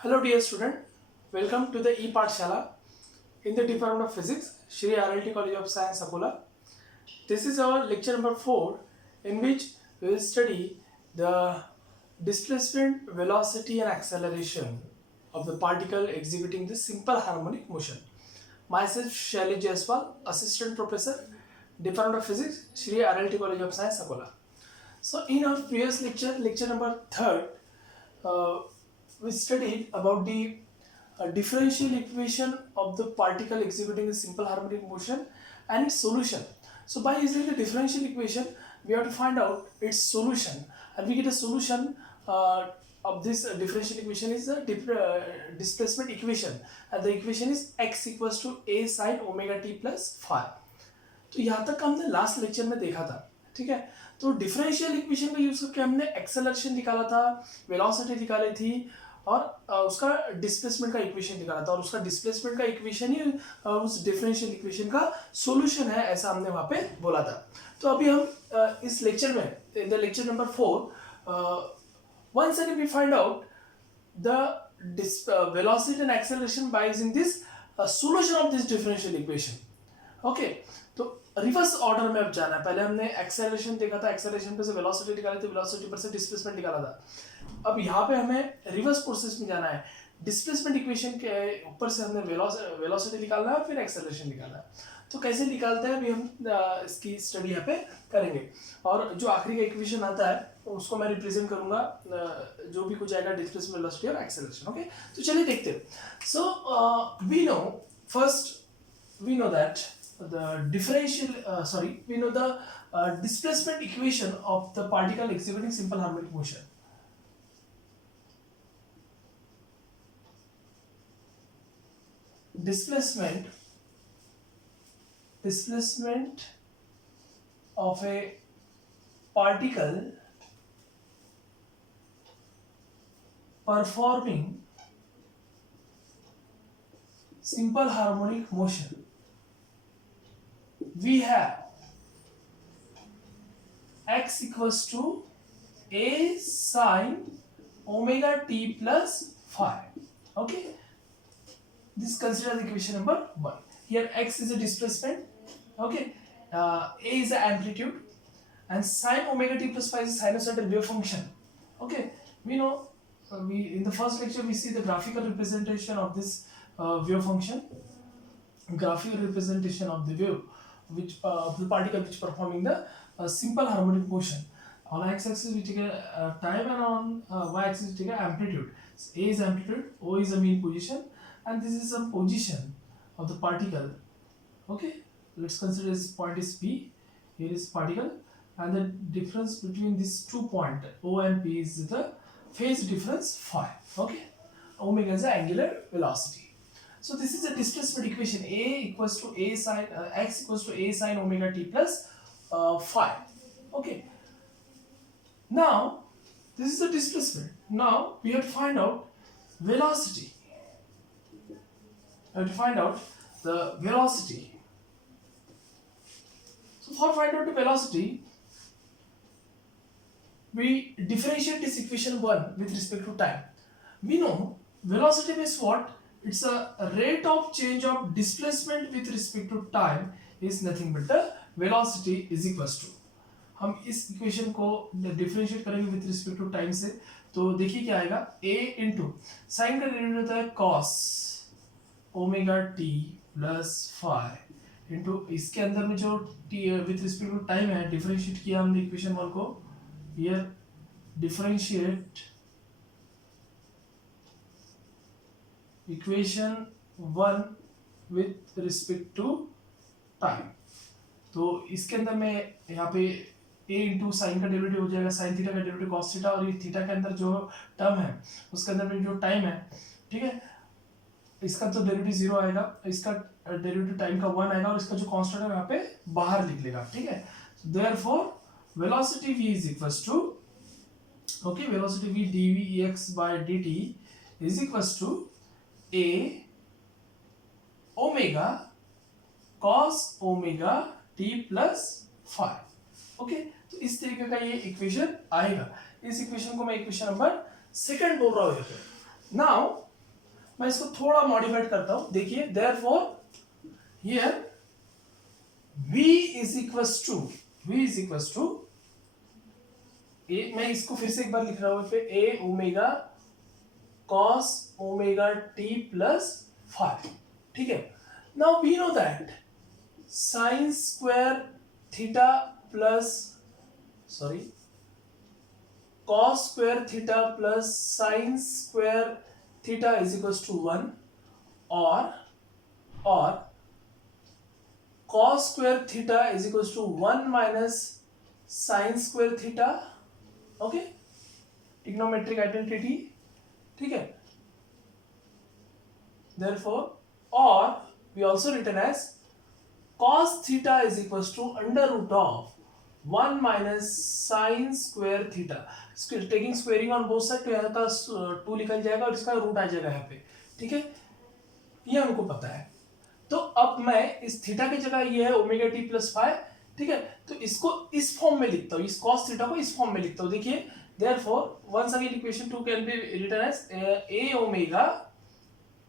Hello dear student, welcome to the e-Pathshala in the Department of Physics, Shri RLT College of Science, Akola. This is our lecture number 4 in which we will study the displacement, velocity and acceleration of the particle exhibiting the simple harmonic motion. Myself Shaili Jaiswal, Assistant Professor, Department of Physics, Shri RLT College of Science, Akola. So in our previous lecture, lecture number 3, uh, we studied about the differential equation of the particle exhibiting a simple harmonic motion and its solution. So by using the differential equation, we have to find out its solution, and we get a solution of this differential equation is the displacement equation, and the equation is x equals to a sin omega t plus phi. तो यहाँ तक हमने last lecture में देखा था, ठीक है। तो डिफरेंशियल इक्वेशन का यूज करके हमने एक्सेलरेशन निकाला था, वेलोसिटी निकाली थी, और उसका डिस्प्लेसमेंट का इक्वेशन निकाला था, और उसका डिस्प्लेसमेंट का इक्वेशन ही उस डिफरेंशियल इक्वेशन का सॉल्यूशन है, ऐसा हमने वहाँ पे बोला था। तो अभी हम इस लेक्चर में, the lecture number 4, once again we find out the velocity and acceleration by using this solution of this differential equation. Okay, तो रिवर्स ऑर्डर में अब जाना है। पहले हमने एक्सेलरेशन देखा था, एक्सेलरेशन पे से वेलोसिटी निकाली थी, वेलोसिटी पर से डिस्प्लेसमेंट निकाला था। अब यहाँ पे हमें रिवर्स प्रोसेस में जाना है। डिस्प्लेसमेंट इक्वेशन के ऊपर से हमने वेलोसिटी निकालना है और फिर एक्सेलरेशन निकालना है। तो कैसे निकालते हैं अभी हम इसकी स्टडी यहाँ पे करेंगे, और जो आखिरी का इक्वेशन आता है उसको मैं रिप्रेजेंट करूंगा, जो भी कुछ आएगा डिस्प्लेसमेंट, वेलोसिटी और एक्सेलरेशन। ओके, तो चलिए देखते हैं। सो we know that the we know the displacement equation of the particle exhibiting simple harmonic motion. Displacement of a particle performing simple harmonic motion, we have x equals to a sin omega t plus phi. Okay, this consider the equation number 1. Here x is a displacement, okay, a is the amplitude, and sin omega t plus phi is a sinusoidal wave function. Okay, we know, we in the first lecture we see the graphical representation of this wave function, graphical representation of the wave which of the particle which performing the simple harmonic motion. On x-axis we take a time, and on y-axis we take a amplitude. So a is amplitude, O is the mean position, and this is some position of the particle. Okay, let's consider this point is P. Here is particle, and the difference between these 2 points O and P is the phase difference phi. Okay, omega is the angular velocity. So this is a displacement equation. A equals to a sin x equals to a sin omega t plus phi. Okay. Now this is the displacement. Now we have to find out velocity. We have to find out the velocity. So for find out the velocity, we differentiate this equation 1 with respect to time. We know velocity means what? It's a rate of change of displacement with respect to time is nothing but the velocity is equals to, हम इस equation को differentiate करेंगे with respect to time से। तो देखिए क्या आएगा, a into sine का डेरिवेटिव होता है cos omega t plus phi into इसके अंदर में जो t with respect to time है, डिफरेंशिएट किया हमने इक्वेशन 1 को। Here differentiate equation 1 with respect to time. तो इसके अंदर में यहाँ पे a इंटू साइन का डेरिवेटिव हो जाएगा, साइन थीटा का डेरिवेटिव कॉस थीटा, और ये थीटा के अंदर जो टर्म है उसके अंदर में जो टाइम है, ठीक है, इसका तो डेरिवेटिव 0 आएगा, इसका डेरिवेटिव टाइम का 1 आएगा, और इसका जो कांस्टेंट है यहाँ पे बाहर लिख लेगा, ठीक है। Therefore velocity v is equals to, okay, velocity v dv ex by dt is equals to a omega cos omega t plus phi। Okay, तो इस तरीके का ये इक्वेशन आएगा। इस इक्वेशन को मैं इक्वेशन नंबर 2 बोल रहा हूं। नाउ मैं इसको थोड़ा मॉडिफाइड करता हूं, देखिए therefore here v is equals to A, मैं इसको फिर से एक बार लिख रहा हूं पे a omega cos omega t plus five, ठीक है। Now we know that sine square theta plus sorry cos square theta plus sin square theta is equals to 1 or cos square theta is equals to 1 minus sin square theta, okay, trigonometric identity, ठीक है। therefore or we also written as cos theta is equals to under root of 1 minus sin square theta, taking squaring on both side, तो यहाँ का 2 निकल जाएगा और इसका root आ जाएगा यहाँ पे, ठीक है, ये हमको पता है। तो अब मैं इस थीटा की जगह ये है ओमेगा टी प्लस फाइव, ठीक है, तो इसको इस फॉर्म में लिखता हूँ, इस cos थीटा को इस फॉर्म में लिखता हूँ, देखिए therefore once again equation 2 can be written as a omega,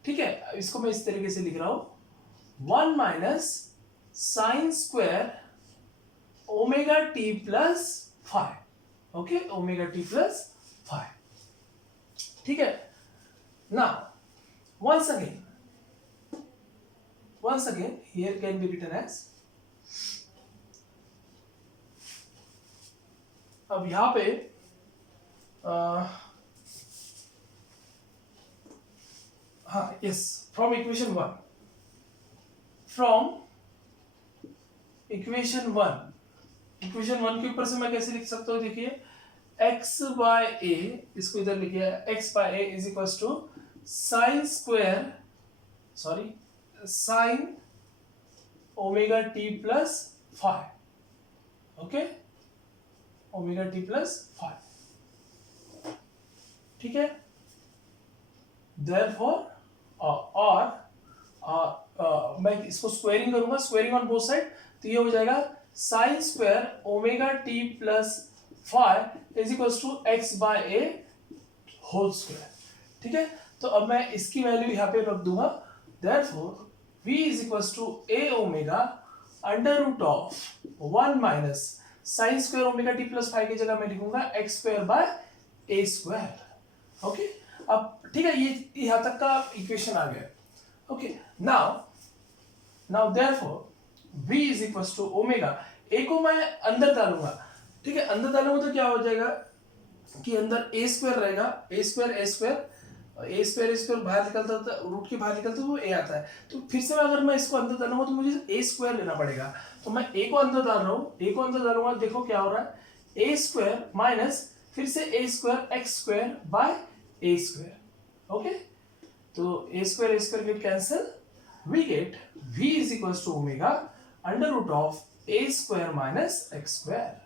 ठीक है, इसको मैं इस तरीके से लिख रहा हूँ 1 minus sine square omega T plus five, okay, omega T plus five, ठीक है। Now once again here can be written as, अब यहां पे हाँ यस, फ्रॉम इक्वेशन वन के ऊपर से मैं कैसे लिख सकता हूँ, देखिए x बाय ए, इसको इधर लिखिए x by A is equal to sine omega T plus five, okay, omega T plus five, ठीक है। देयरफॉर और मैं इसको स्क्वायरिंग करूंगा, स्क्वायरिंग ऑन बोथ साइड, तो ये हो जाएगा sine square omega T plus five is equal to X by A whole square, ठीक है। तो अब मैं इसकी वैल्यू यहाँ पे रख दूंगा, therefore v is equal to a omega under root of 1 minus sine square omega T plus five की जगह मैं लिखूंगा X square by A square, okay. अब ठीक है, ये यहाँ तक का इक्वेशन आ गया, okay. Now therefore v is equal to omega, a को मैं अंदर डालूंगा, ठीक है, अंदर डालूंगा तो क्या हो जाएगा कि अंदर a स्क्वायर रहेगा, a स्क्वायर बाहर निकलता है, रूट के बाहर निकलता है तो a आता है, तो फिर से अगर मैं इसको अंदर डालूंगा तो मुझे a स्क्वायर लेना पड़ेगा, तो मैं a को अंदर डाल रहा हूँ, a को अंदर डालूंगा, देखो क्या हो रहा है, a स्क्वायर माइनस फिर से a square X square by a square, okay. तो a square get cancel, we get v is equal to omega under root of a square minus X square.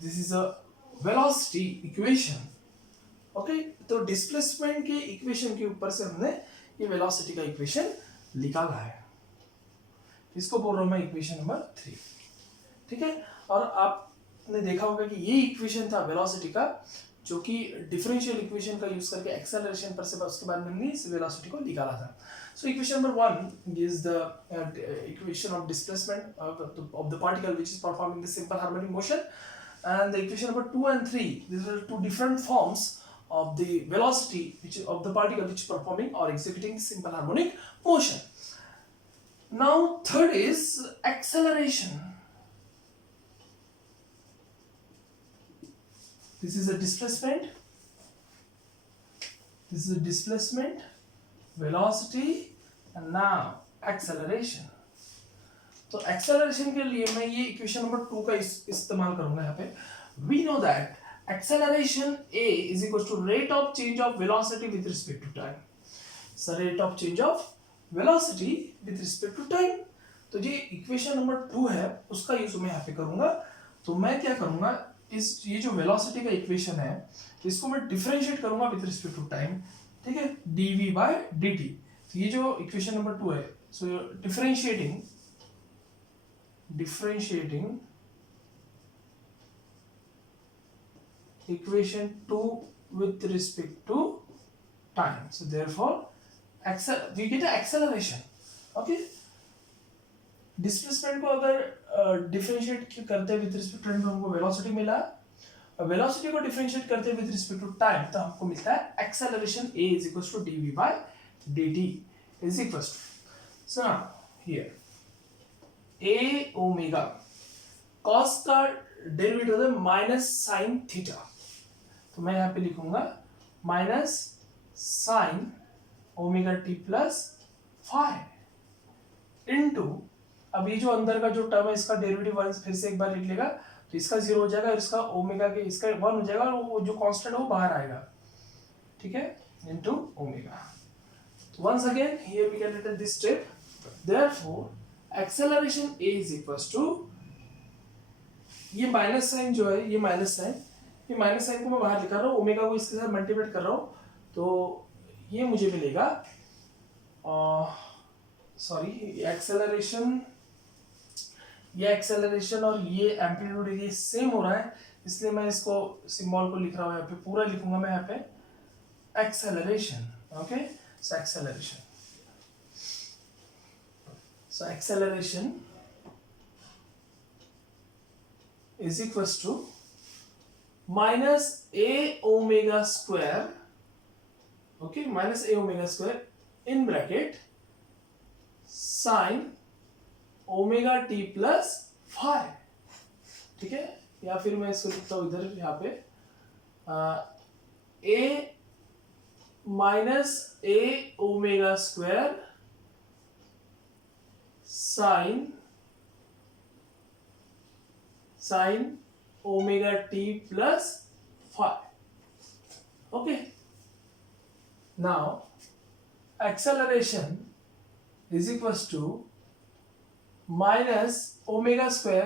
This is a velocity equation, okay. तो displacement के equation के ऊपर से हमने ये velocity का equation निकाला है, इसको बोल रहा हूं मैं इक्वेशन नंबर 3, ठीक है। और आपने देखा होगा कि ये इक्वेशन था वेलोसिटी का, जो कि डिफरेंशियल इक्वेशन का यूज करके एक्सेलरेशन पर से उसके बाद में हमने इस वेलोसिटी को निकाला था। So equation number 1 is the equation of displacement of the particle which is performing the simple harmonic motion, and the equation number 2 and 3, these are two different forms of the velocity which of the particle which is performing or executing simple harmonic motion. Now third is acceleration. This is a displacement, velocity, and now acceleration. तो acceleration के लिए मैं ये equation number 2 का इस्तेमाल करूंगा यहाँ पे। We know that acceleration a is equal to rate of change of velocity with respect to time, so rate of change of velocity with respect to time. तो ये इक्वेशन नंबर 2 है, उसका use मैं यहाँ पे करूंगा। तो मैं क्या करूंगा, ये जो वेलोसिटी का इक्वेशन है इसको मैं डिफरेंशिएट करूंगा विद रिस्पेक्ट टू टाइम, ठीक है, dv by dt। तो ये जो इक्वेशन नंबर 2 है, सो differentiating equation 2 with respect to time. So therefore, we get an acceleration. Okay. Displacement को अगर डिफरेंशिएट करते हैं विद रिस्पेक्ट टू टाइम तो हमको वेलोसिटी मिला, और वेलोसिटी को डिफरेंशिएट करते हैं विद रिस्पेक्ट टू टाइम तो हमको मिलता है acceleration a is equals to dv by dt is equals to, so now here a omega cos का डेरिवेटिव होता है माइनस साइन थीटा, तो मैं यहाँ पे लिखूंगा minus sign omega T plus five into, अब ये जो अंदर का जो टर्म है इसका डेरिवेटिव वन फिर से एक बार लिख लेगा तो इसका जीरो हो जाएगा और इसका ओमेगा के इसका वन हो जाएगा और वो जो कांस्टेंट है वो बाहर आएगा, ठीक है, into omega. Once again here we can written this step, therefore acceleration a is equals to, ये माइनस साइन जो है ये माइनस साइन को मैं बाहर लिखा रहा हूँ, ओमेगा को इसके साथ मल्टीप्लाई कर रहा हूँ, तो ये मुझे मिलेगा सॉरी एक्सेलरेशन और ये एम्पलीट्यूड ये सेम हो रहा है, इसलिए मैं इसको सिंबल को लिख रहा हूँ यहाँ पे, पूरा लिखूंगा मैं यहाँ पे acceleration. Okay, so acceleration is equals to minus a omega square, okay, minus a omega square in bracket sin omega T plus five, ठीक है, या फिर मैं इसको लिखता हूं इधर यहाँ पे a minus a omega square sine omega T plus five. Okay, now acceleration is equals to minus omega square.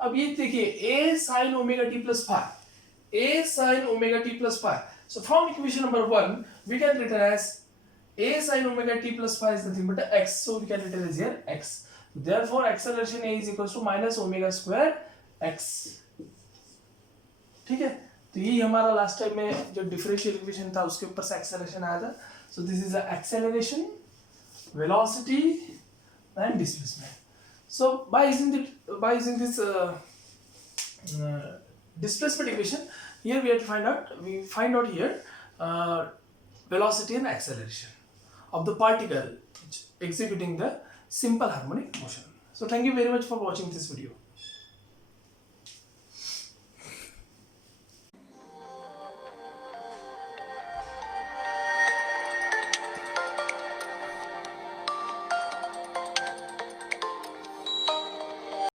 अब ये देखिए a sine omega T plus five, a sine omega T plus five. So from equation number 1 we can written as a sine omega T plus five is nothing but x, so we can written as here x. Therefore acceleration a is equals to minus omega square x. ठीक है, तो यही हमारा last time में जो differential equation था उसके ऊपर से एक्सेलरेशन आया था. So this is the acceleration, velocity and displacement. So by using this displacement equation, here we have to find out here velocity and acceleration of the particle executing the simple harmonic motion. So thank you very much for watching this video.